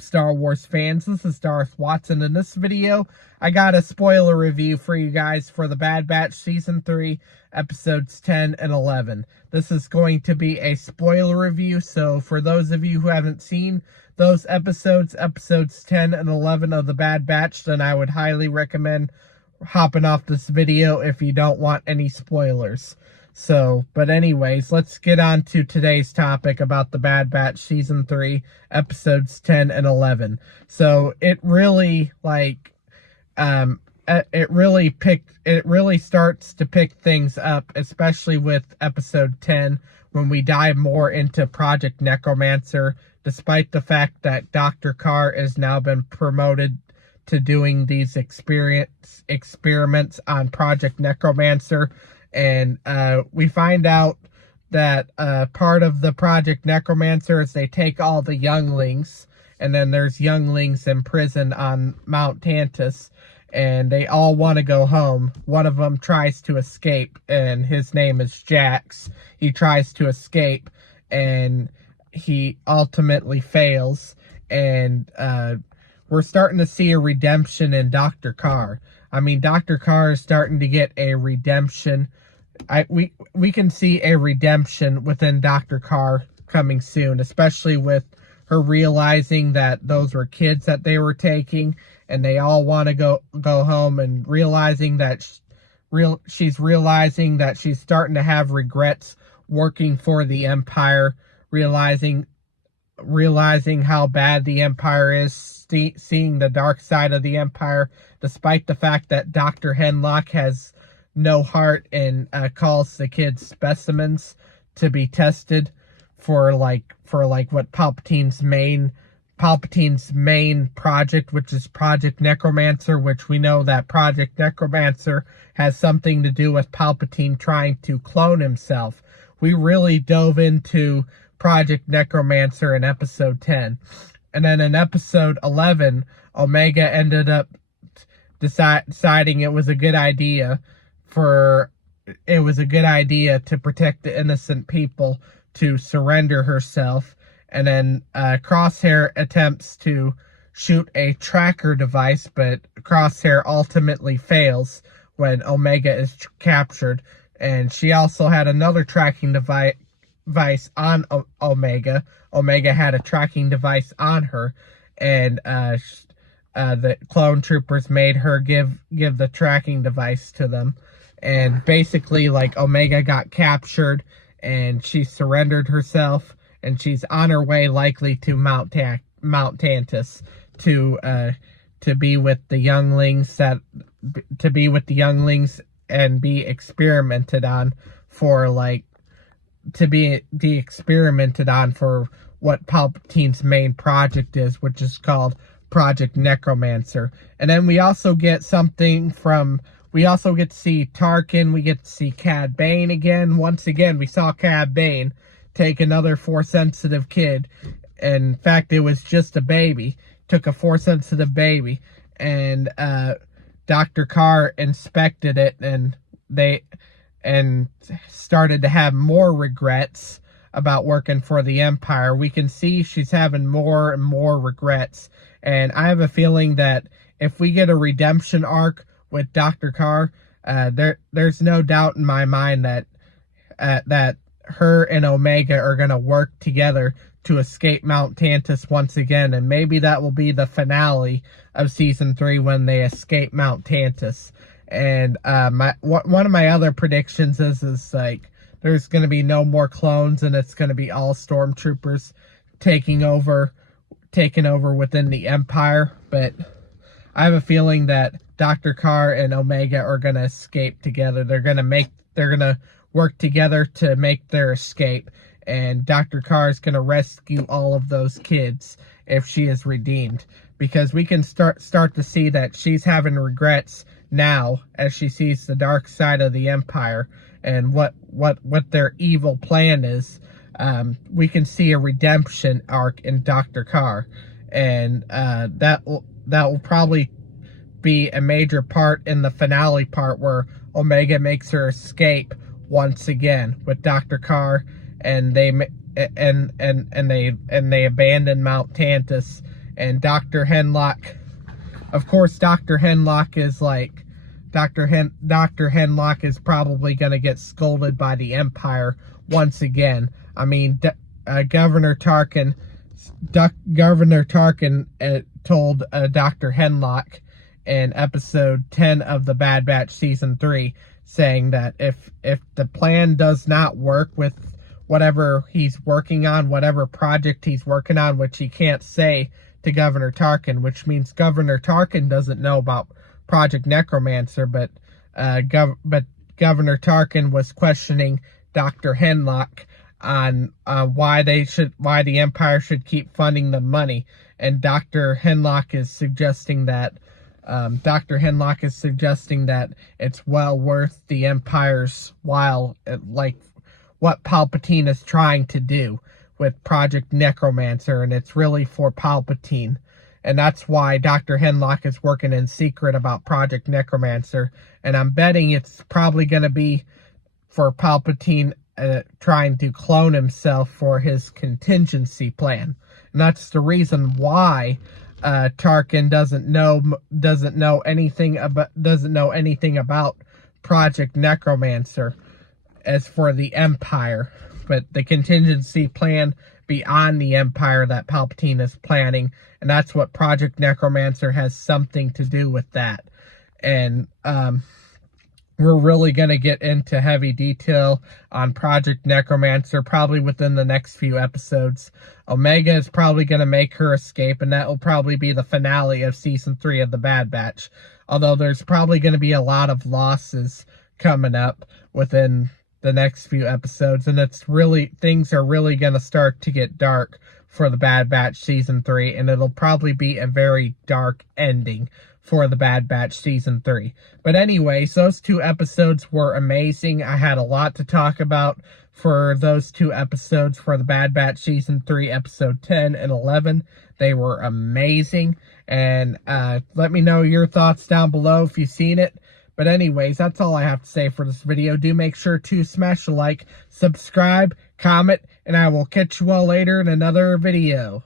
Star Wars fans? This is Darth Watson. In this video, I got a spoiler review for you guys for The Bad Batch Season 3, Episodes 10 and 11. This is going to be a spoiler review, so for those of you who haven't seen those episodes 10 and 11 of The Bad Batch, then I would highly recommend hopping off this video if you don't want any spoilers. So, but anyways, let's get on to today's topic about The Bad Batch Season 3, Episodes 10 and 11. So, it really, it really starts to pick things up, especially with Episode 10, when we dive more into Project Necromancer, despite the fact that Dr. Carr has now been promoted to doing these experiments on Project Necromancer. And we find out that part of the Project Necromancer is they take all the younglings, and then there's younglings in prison on Mount Tantus, and they all want to go home. One of them tries to escape, and his name is Jax. He tries to escape, and he ultimately fails, and we're starting to see a redemption in Dr. Carr. I mean, Dr. Carr is starting to get a redemption. We can see a redemption within Dr. Carr coming soon, especially with her realizing that those were kids that they were taking, and they all want to go home, and realizing that she's realizing that she's starting to have regrets working for the Empire, realizing how bad the Empire is, seeing the dark side of the Empire, despite the fact that Dr. Henlock has no heart and calls the kids specimens to be tested for what Palpatine's main project, which is Project Necromancer, which we know that Project Necromancer has something to do with Palpatine trying to clone himself. We really dove into Project Necromancer in Episode 10. And then in Episode 11, Omega ended up deciding it was a good idea to protect the innocent people, to surrender herself. And then Crosshair attempts to shoot a tracker device, but Crosshair ultimately fails when Omega is captured. And she also had another tracking device on Omega. Omega had a tracking device on her, and the clone troopers made her give the tracking device to them. And basically, Omega got captured, and she surrendered herself, and she's on her way likely to Mount Tantus to be with the younglings and be experimented on for what Palpatine's main project is, which is called Project Necromancer. And then we also get to see Tarkin, we get to see Cad Bane again. Once again, we saw Cad Bane take another Force-sensitive kid. In fact, it was just a baby. Took a Force-sensitive baby, and Dr. Carr inspected it, and started to have more regrets about working for the Empire. We can see she's having more and more regrets, and I have a feeling that if we get a redemption arc with Dr. Carr, there's no doubt in my mind that her and Omega are going to work together to escape Mount Tantus once again, and maybe that will be the finale of Season 3 when they escape Mount Tantus. And one of my other predictions is there's going to be no more clones, and it's going to be all stormtroopers taking over within the Empire. But I have a feeling that Dr. Carr and Omega are going to escape together. They're going to work together to make their escape, and Dr. Carr is going to rescue all of those kids if she is redeemed, because we can start to see that she's having regrets now as she sees the dark side of the Empire and what their evil plan is. We can see a redemption arc in Dr. Carr, and that will probably be a major part in the finale part, where Omega makes her escape once again with Dr. Carr, and they abandon Mount Tantus, And Dr. Henlock, of course, Dr. Henlock is like, Dr. Henlock is probably going to get scolded by the Empire once again. I mean, Governor Tarkin told Dr. Henlock in episode 10 of the Bad Batch season 3, saying that if the plan does not work with whatever he's working on, whatever project he's working on, which he can't say to Governor Tarkin, which means Governor Tarkin doesn't know about Project Necromancer, but Governor Tarkin was questioning Dr. Henlock on why the Empire should keep funding the money, and Dr. Henlock is suggesting that it's well worth the Empire's while, like what Palpatine is trying to do with Project Necromancer, and it's really for Palpatine. And that's why Dr. Henlock is working in secret about Project Necromancer. And I'm betting it's probably going to be for Palpatine trying to clone himself for his contingency plan. And that's the reason why Tarkin doesn't know anything about Project Necromancer as for the Empire, but the contingency plan beyond the Empire that Palpatine is planning, and that's what Project Necromancer has something to do with that. And we're really going to get into heavy detail on Project Necromancer probably within the next few episodes. Omega is probably going to make her escape, and that will probably be the finale of Season 3 of The Bad Batch. Although there's probably going to be a lot of losses coming up within the next few episodes, and things are really going to start to get dark for The Bad Batch Season 3, and it'll probably be a very dark ending for The Bad Batch Season 3. But anyways, those 2 episodes were amazing. I had a lot to talk about for those 2 episodes for The Bad Batch Season 3, Episode 10 and 11. They were amazing, and let me know your thoughts down below if you've seen it. But anyways, that's all I have to say for this video. Do make sure to smash a like, subscribe, comment, and I will catch you all later in another video.